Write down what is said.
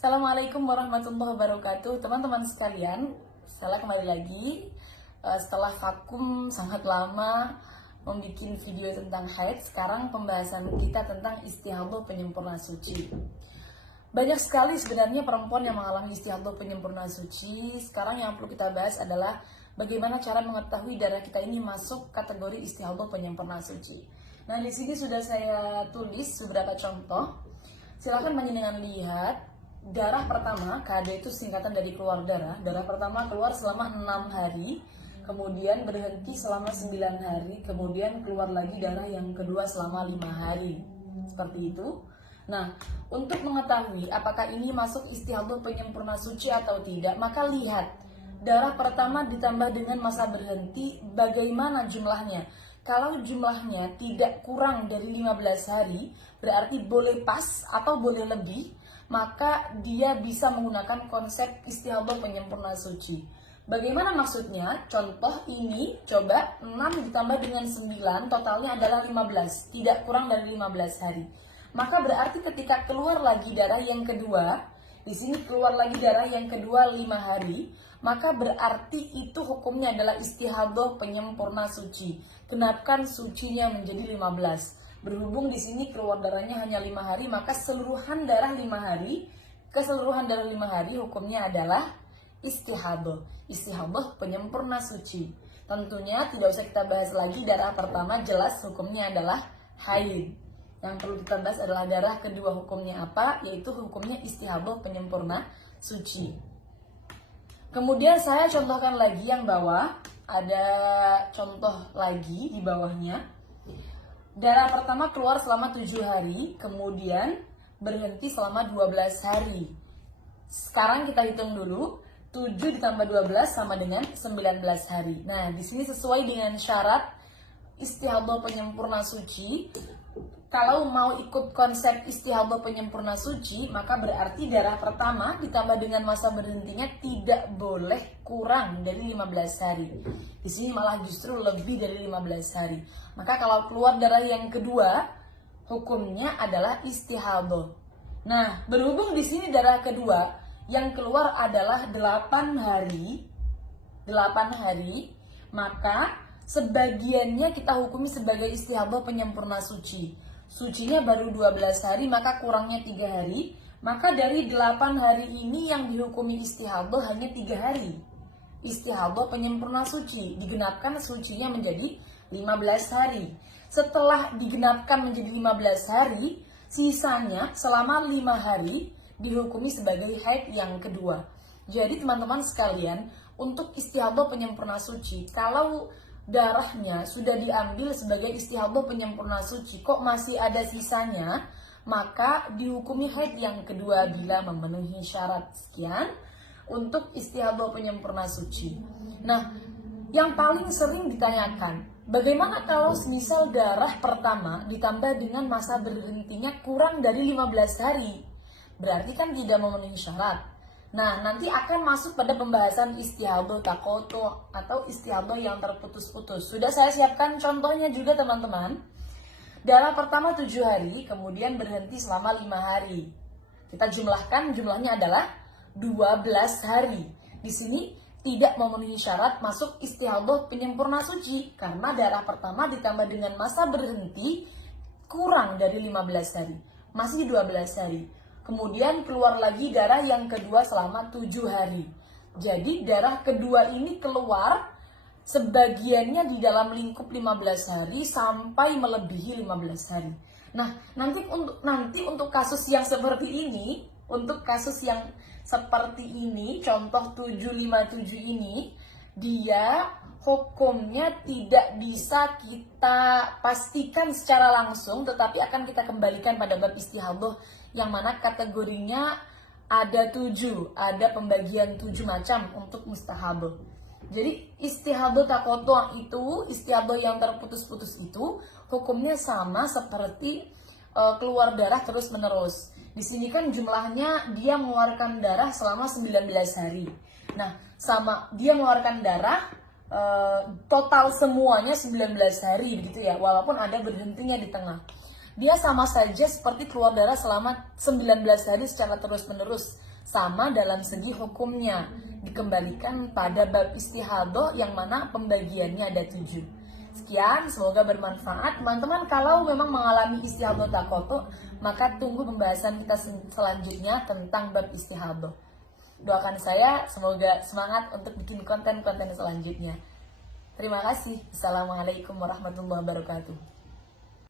Assalamualaikum warahmatullahi wabarakatuh. Teman-teman sekalian, saya kembali lagi setelah vakum sangat lama membuat video tentang haid. Sekarang pembahasan kita tentang istihadah penyempurna suci. Banyak sekali sebenarnya perempuan yang mengalami istihadah penyempurna suci. Sekarang yang perlu kita bahas adalah bagaimana cara mengetahui darah kita ini masuk kategori istihadah penyempurna suci. Nah, di sini sudah saya tulis beberapa contoh. Silakan panjenengan lihat. Darah pertama, KD itu singkatan dari keluar darah. Darah pertama keluar selama 6 hari, kemudian berhenti selama 9 hari, kemudian keluar lagi darah yang kedua selama 5 hari. Seperti itu. Nah, untuk mengetahui apakah ini masuk istihadah penyempurna suci atau tidak, maka lihat darah pertama ditambah dengan masa berhenti, bagaimana jumlahnya. Kalau jumlahnya tidak kurang dari 15 hari, berarti boleh pas atau boleh lebih, maka dia bisa menggunakan konsep istihadah penyempurna suci. Bagaimana maksudnya? Contoh ini, coba 6 ditambah dengan 9, totalnya adalah 15, tidak kurang dari 15 hari. Maka berarti ketika keluar lagi darah yang kedua, di sini keluar lagi darah yang kedua 5 hari, maka berarti itu hukumnya adalah istihadah penyempurna suci. Genapkan sucinya menjadi 15. Berhubung di sini keluar darahnya hanya 5 hari, maka keseluruhan darah 5 hari hukumnya adalah istihadah penyempurna suci. Tentunya tidak usah kita bahas lagi, darah pertama jelas hukumnya adalah haid. Yang perlu kita bahas adalah darah kedua hukumnya apa, yaitu hukumnya istihadah penyempurna suci. Kemudian saya contohkan lagi yang bawah, ada contoh lagi di bawahnya. Darah pertama keluar selama 7 hari, kemudian berhenti selama 12 hari. Sekarang kita hitung dulu, 7 ditambah 12 sama dengan 19 hari. Nah, di sini sesuai dengan syarat istihadah penyempurna suci. Kalau mau ikut konsep istihadah penyempurna suci, maka berarti darah pertama ditambah dengan masa berhentinya tidak boleh kurang dari 15 hari. Di sini malah justru lebih dari 15 hari. Maka kalau keluar darah yang kedua, hukumnya adalah istihadah. Nah, berhubung di sini darah kedua yang keluar adalah 8 hari, maka sebagiannya kita hukumi sebagai istihadah penyempurna suci. Sucinya baru 12 hari, maka kurangnya 3 hari. Maka dari 8 hari ini yang dihukumi istihadah hanya 3 hari. Istihadah penyempurna suci, digenapkan sucinya menjadi 15 hari. Setelah digenapkan menjadi 15 hari, sisanya selama 5 hari dihukumi sebagai haid yang kedua. Jadi teman-teman sekalian, untuk istihadah penyempurna suci, kalau darahnya sudah diambil sebagai istihadah penyempurna suci, kok masih ada sisanya, maka dihukumi haid yang kedua bila memenuhi syarat. Sekian untuk istihadah penyempurna suci. Nah, yang paling sering ditanyakan, bagaimana kalau semisal darah pertama ditambah dengan masa berhentinya kurang dari 15 hari? Berarti kan tidak memenuhi syarat. Nah, nanti akan masuk pada pembahasan istihadah takoto atau istihadah yang terputus-putus. Sudah saya siapkan contohnya juga teman-teman. Darah pertama 7 hari, kemudian berhenti selama 5 hari. Kita jumlahkan, jumlahnya adalah 12 hari. Di sini tidak memenuhi syarat masuk istihadah penyempurna suci, karena darah pertama ditambah dengan masa berhenti kurang dari 15 hari. Masih 12 hari. Kemudian keluar lagi darah yang kedua selama 7 hari. Jadi darah kedua ini keluar sebagiannya di dalam lingkup 15 hari sampai melebihi 15 hari. Nah, nanti untuk kasus yang seperti ini, contoh 757 ini, dia hukumnya tidak bisa kita pastikan secara langsung, tetapi akan kita kembalikan pada bab istihadah yang mana kategorinya ada 7, ada pembagian 7 macam untuk mustahadah. Jadi istihadah takoto itu, istihadah yang terputus-putus itu, hukumnya sama seperti keluar darah terus menerus. Di sini kan jumlahnya dia mengeluarkan darah selama 19 hari. Nah, sama dia mengeluarkan darah total semuanya 19 hari begitu ya, walaupun ada berhentinya di tengah. Dia sama saja seperti keluar darah selama 19 hari secara terus-menerus. sama dalam segi hukumnya, dikembalikan pada bab istihadah yang mana pembagiannya ada 7. Sekian, semoga bermanfaat. Teman-teman kalau memang mengalami istihadah takoto, maka tunggu pembahasan kita selanjutnya tentang bab istihadah. Doakan saya, semoga semangat untuk bikin konten-konten selanjutnya. Terima kasih. Assalamualaikum warahmatullahi wabarakatuh.